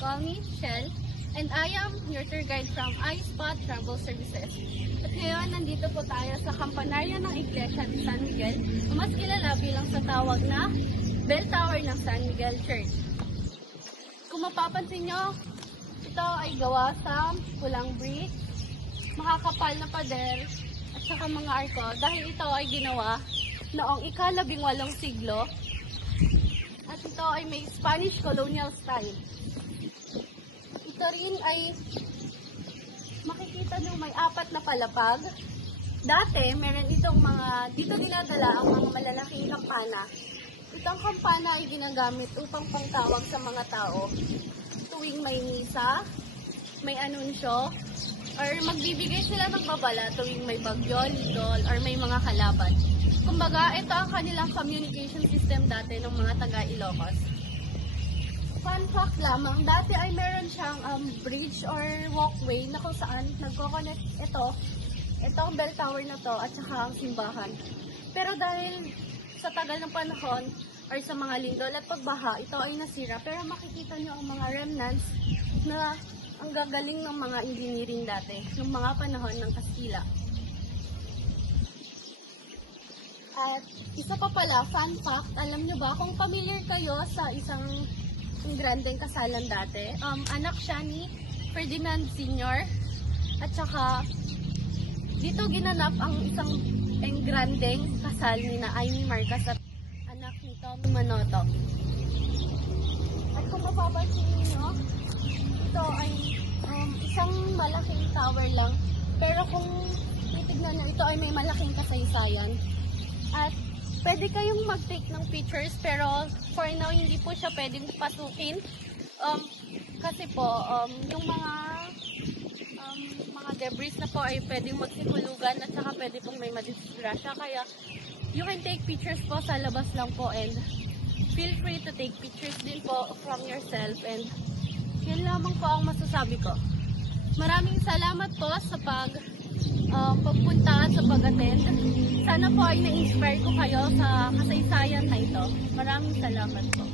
call me Shell, and I am your tour guide from iSpot Travel Services. At ngayon, nandito po tayo sa kampanarya ng Iglesia de San Miguel, o mas kilala bilang sa tawag na Bell Tower ng San Miguel Church. Kung mapapansin nyo, ito ay gawa sa pulang brick, makakapal na pader, at saka mga arko, dahil ito ay ginawa noong ika-18 siglo, at ito ay may Spanish colonial style. Ito rin ay makikita nyo may 4 na palapag. Dati, meron itong mga, dito dinadala ang mga malalaking kampana. Itong kampana ay ginagamit upang pangtawag sa mga tao tuwing may misa, may anunsyo, or magbibigay sila ng babala tuwing may bagyo, lindol, or may mga kalaban. Kumbaga, ito ang kanilang communication system dati ng mga taga-Ilocos. Fun fact lamang, dati ay meron siyang bridge or walkway na kung saan nagko-connect itong bell tower na to at saka ang simbahan. Pero dahil sa tagal ng panahon or sa mga lindol at pagbaha, ito ay nasira. Pero makikita nyo ang mga remnants na ang gagaling ng mga engineering dati, ng mga panahon ng Kastila. At isa pa pala, fun fact, alam nyo ba kung familiar kayo sa isang grandeng kasalan dati? Anak siya ni Ferdinand Sr. At saka dito ginanap ang isang grandeng kasal ni na Amy Marcas at anak ni Tommy Manotoc. At kung mapapansin niyo, ito ay isang malaking tower lang. Pero kung titignan nyo, ito ay may malaking kasaysayan. At pwede kayong mag-take ng pictures, pero for now, hindi po siya pwedeng pasukin. Kasi po, yung mga debris na po ay pwedeng magsihulugan at saka pwede pong may madisgrasya. Kaya, you can take pictures po sa labas lang po, and feel free to take pictures din po from yourself. And yun lamang po ang masasabi ko. Maraming salamat po sa pagpunta at sa pag-attend. Sana po ay na-inspire ko kayo sa kasaysayan na ito. Maraming salamat po.